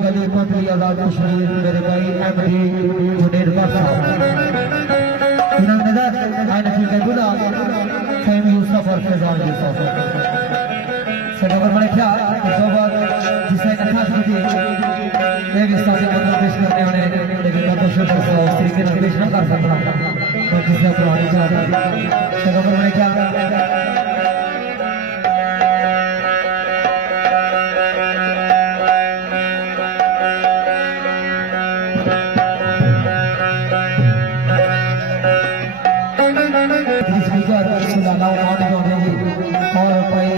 गली कोटली आजाद कश्मीर मेरे भाई एमडी जुनेर साहब इन्होंने आइन की गुना फेम यूसुफ और फैजान यूसुफ सगोबर मैंने क्या सोबत जिसे कथा सुधी एक इस तरह मतलब पेश करने वाले लेकिन मैं तो शुरू से उस तरीके से पेश न कर सकता मैं जिसे पुरानी चाहता सगोबर मैंने क्या और भाई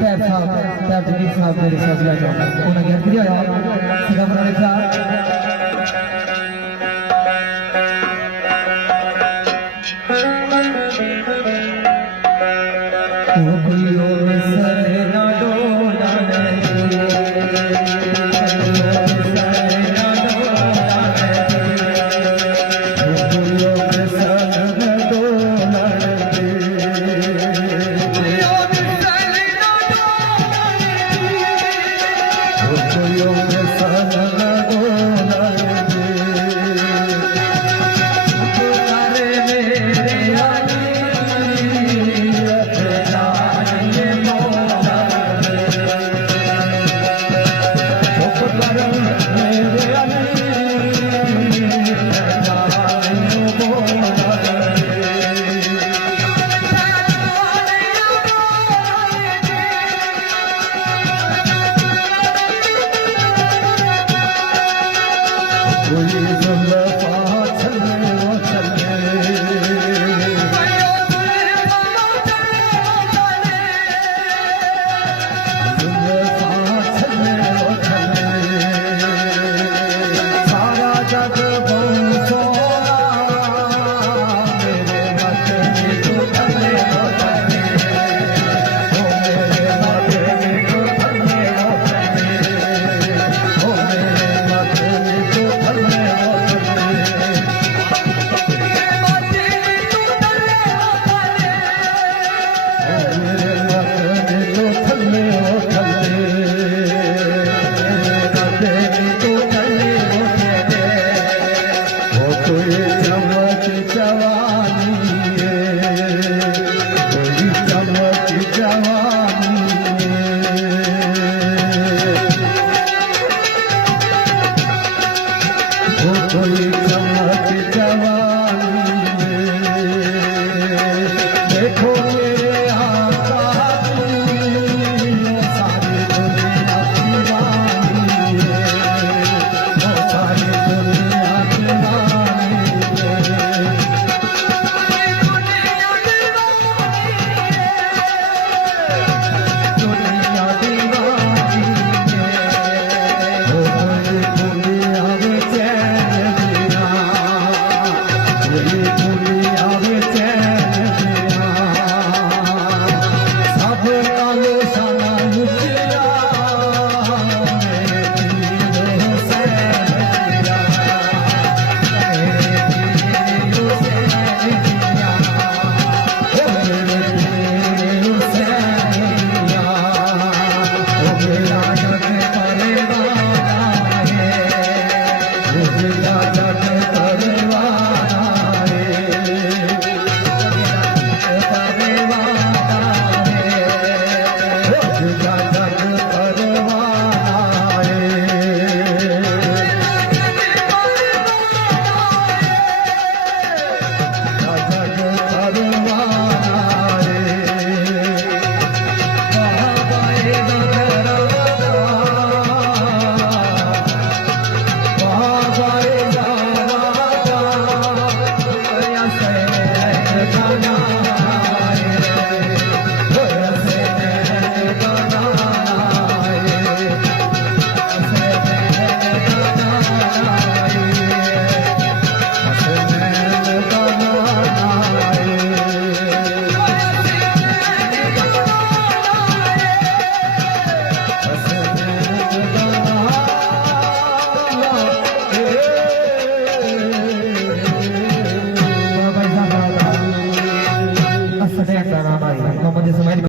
टैब साहब टैब जमीर साहब मेरे साथ लिया जाओ उन्हें ज्ञान दिया सीधा बनाने का कोई